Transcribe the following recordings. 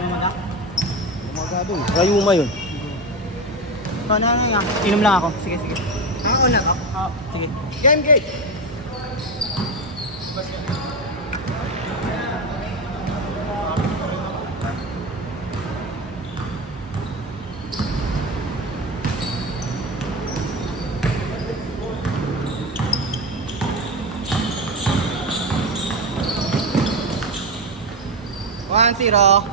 umaga? Umaga doon. Rayuma yun. Ito na nga. Inom lang ako. Sige, sige. Ako na ako. Oo, sige. Game, game. One, zero.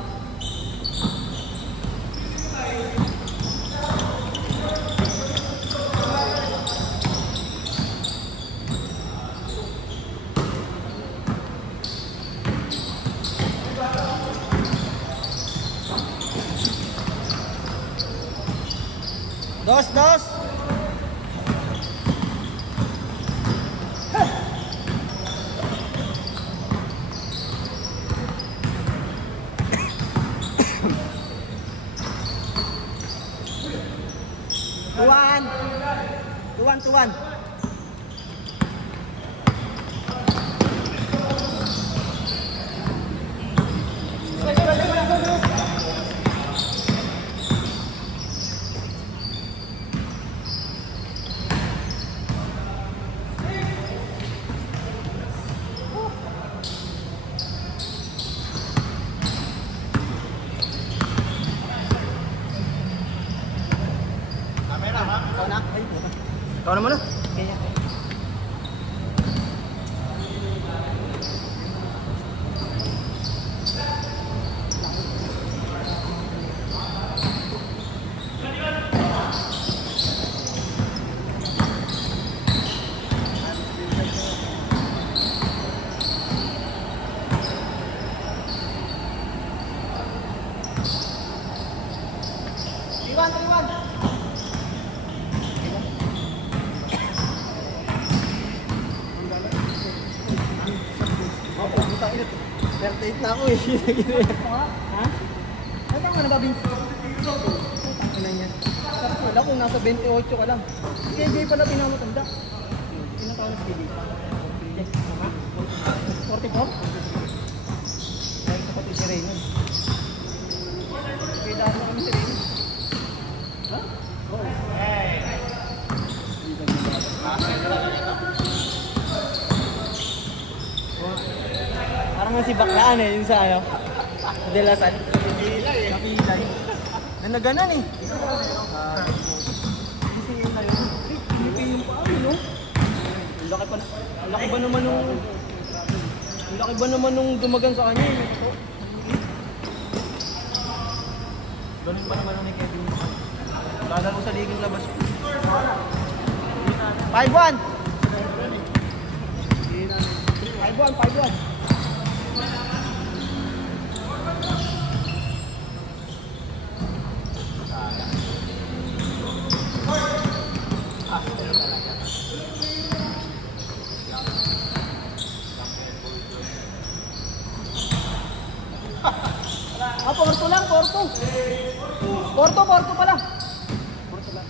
Dos, dos. Tuan. Kau nama mana? Kayaknya. Iwan. Perfect na ako eh. Ha? Ano ba nababinsi? Ang ina niya. Sarap wala kung nasa 28 ka lang. Si KJ pala pinamatanda. Ilang taon na si KJ? 44? Dahil sa pati si Raymond. Kaya dahil na kami si Raymond. Ha? Oo. Parang si Baklaan eh, yung sa ano, Delasan. Kapilay. Nanaganan eh. Kasi yun na yun. Hindi yung paano, no? Ang laki ba naman nung dumagan sa kanya eh. Ganun pa naman ni Kevin. Lalaro sa liging labas. 5-1! 5-1.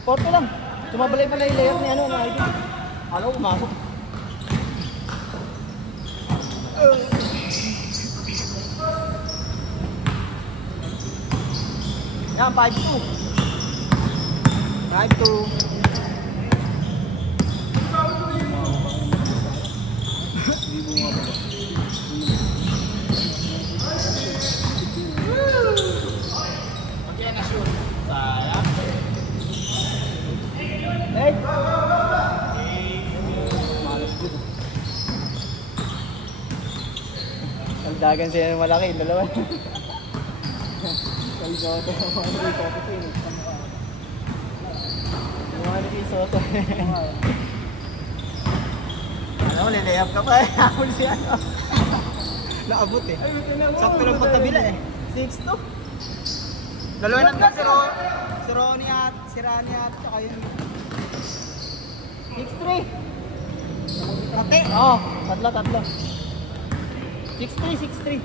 Porto lang. Sumabalay pala yung layer ni ano, na ID. Alam ko, pumasok. Yan, 5-2. 5-2. Dagan siya ng malaki, dalawa. Kay Soto, kay Soto. Alam mo, lilayap ka pa eh. Hapon siya, no? Naabot eh. Sakto lang pagkabila eh. 6-2. Dalawa lang ka, si Ronnie at si Rani at saka yun. 6-3. Kate? Oo, tatlo. 6-3.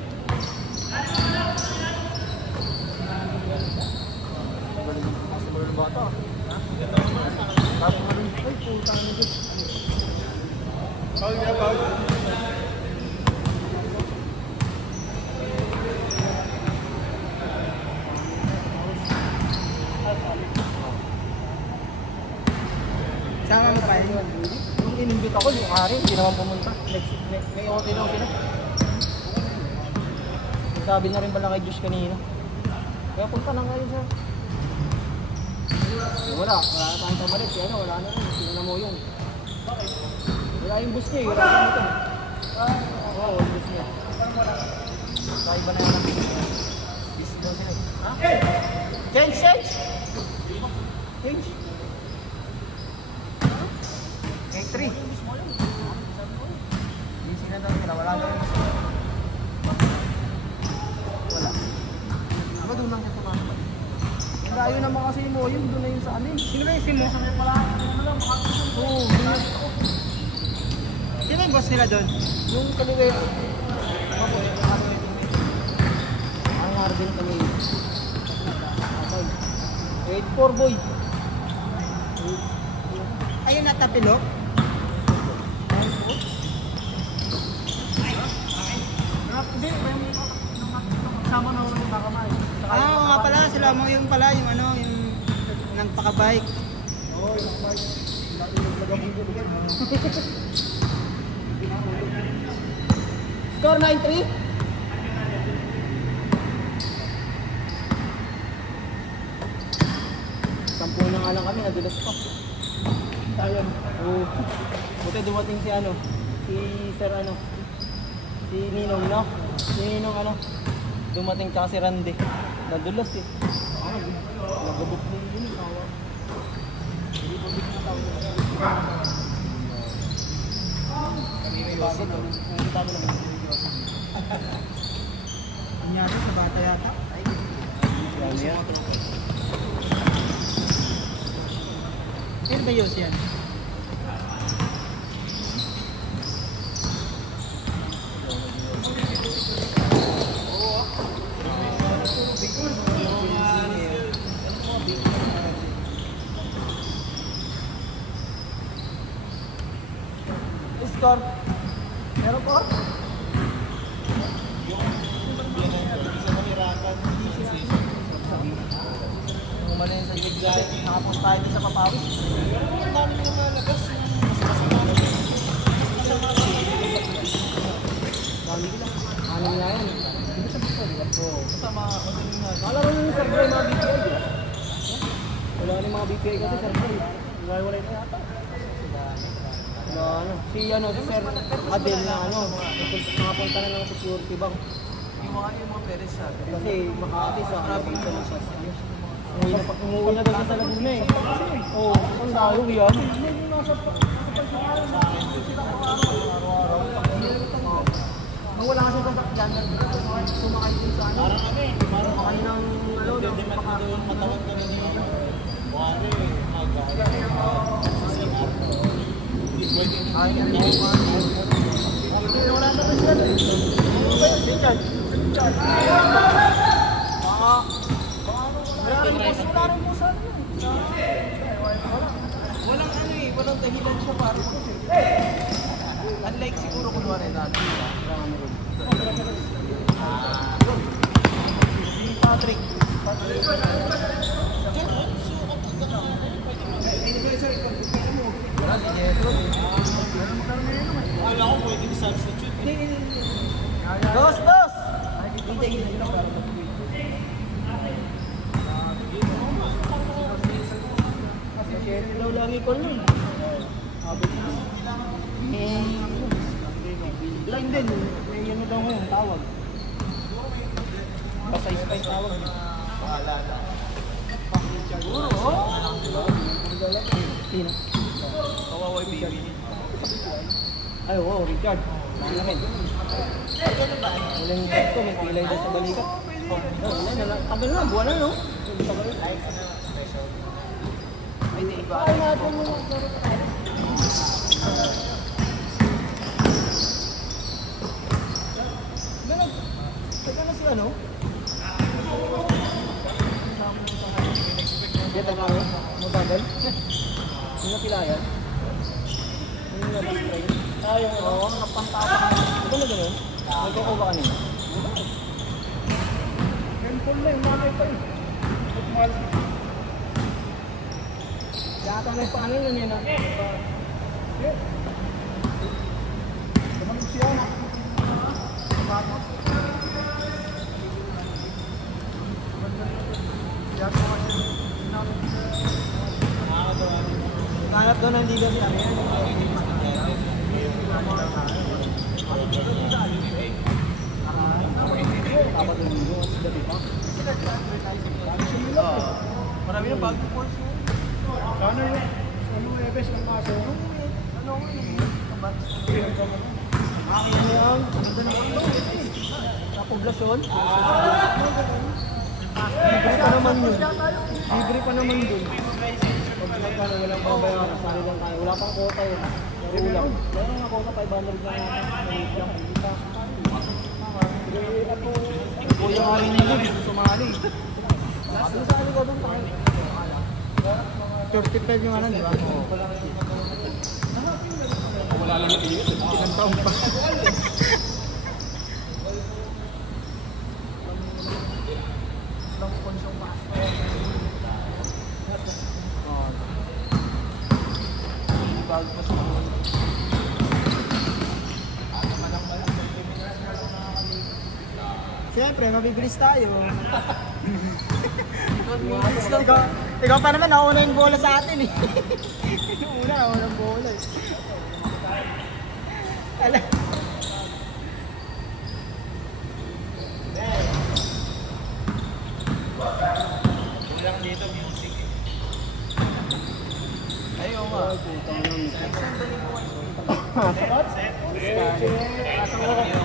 Bata. Ha? Tapos maroon. Ay, putang ito. Paul. Sama mo pa yun. Nung inimbit ako, yung Ari, hindi naman pumunta. May OT daw sila. Sabi na rin pala kay Josh kanina. Kaya punta na ngayon siya. Wala tayong tamalit. Kaya na, wala na rin. Sino na mo yung. Bakit? Wala yung bus niya eh. Wala yung ito. Oo, yung bus niya. Kaya iba na yan. Busy daw sila. Ha? Change! Change! K3. Busy na daw sila. Wala daw yung bus. Wala. Diba doon lang siya tumakas? Layo naman kasi mo, yun doon na yun sa amin. Sino ba yung sim mo? Oo, Sino yung boss nila doon? yung kaliwe. Ang harbin kami. 8-4 boy. Ayun na tapilok? Hindi, may kasama na ulo ng kakamay. Oo nga pala, sila mo yung pala, yung ano, yung nagpaka-bike. Oo, yung bike. Score 9-3. Sampu na nga lang kami, nadulas pa. Sayang. Oo. Buti dumating si ano, si Sir ano, si Ninong no? Si Ninong ano, dumating tsaka si Randy. Nadulas eh. Nagabok na yun. Hindi po bigla tao. May bago daw. Ang bago naman. Kunyari sa bata yata. Ano yan? Pero ba yun yan? Score. Meron po? Umanin sa bigay. Nakapos tayo din sa papawis. Ang dami nang nalagas. Dami ko lang. Ano nga yan? Hindi sa bigay. Oo. Kasama. Malaro nyo yung survey mga BPI. Wala na yung mga BPI kasi survey. Wala na yata. Ano, si Sir Adel na nakapunta na ng security bank. Yung mga Perez siya. Kasi Makati sa Arabic na siya. Umuwi na daw siya sa Laguna eh. Oo, ang layo yan. Ang wala kasi sa dyan, sumakay din sa ano. Sumakay ng ano, matawag ka na niyo. Wari, wala na rin sila. Richard. Walang ano eh, walang dahilan siya para kasi. Unlike siguro kung wala natin. Si Patrick. Wala ko pwede substitute. Dos! Kasi daw lagi ko nun. Line din. May ano daw ngayon, tawag. Pasay-spay tawag. Paalala. Siguro, Sino? Kawawa yung baby niya. Ay, oo, Richard. Bakit namin? Walang dito, may pilay daw sa balikat. Tagal na, buwan na, no? Ay, di iba. Ay, natin mo. Teka na si ano? Dito ka mo? Mabagal? Yung napilayan? Yung nabas-spray? Yung ano? Oo, nakapantawa ka. Ito na gano'n? Nagkoko ba kanina? Handphone na yung nanay pa eh. Yata na paano yun yun ah. Tumalog siya na. Hanap doon ang leader lang yan. Dapat yung linggo, gabi pa. Marami na bago course mo. Ano yun? Ano yung best ng kaso? Ano mo yun? Ano yan? Sa poblasyon? Libre pa naman yun. Libre pa naman dun. Pag nagkano, walang babayaran. Sari lang tayo. Wala pang quota yun. Meron nga quota, 500 na natin. Hindi pa. Kuya nga rin yun. Sumali. Sumali ko dun. 35 yung ano, di ba? Wala lang yung iyon. Ilang taon pa. Bago pa sa mga. Siyempre, mabibilis tayo. Ikaw pa naman, nauna yung bola sa atin eh. Yung una, nauna yung bola eh. Ala. Kulang dito music. Ayaw nga. Set.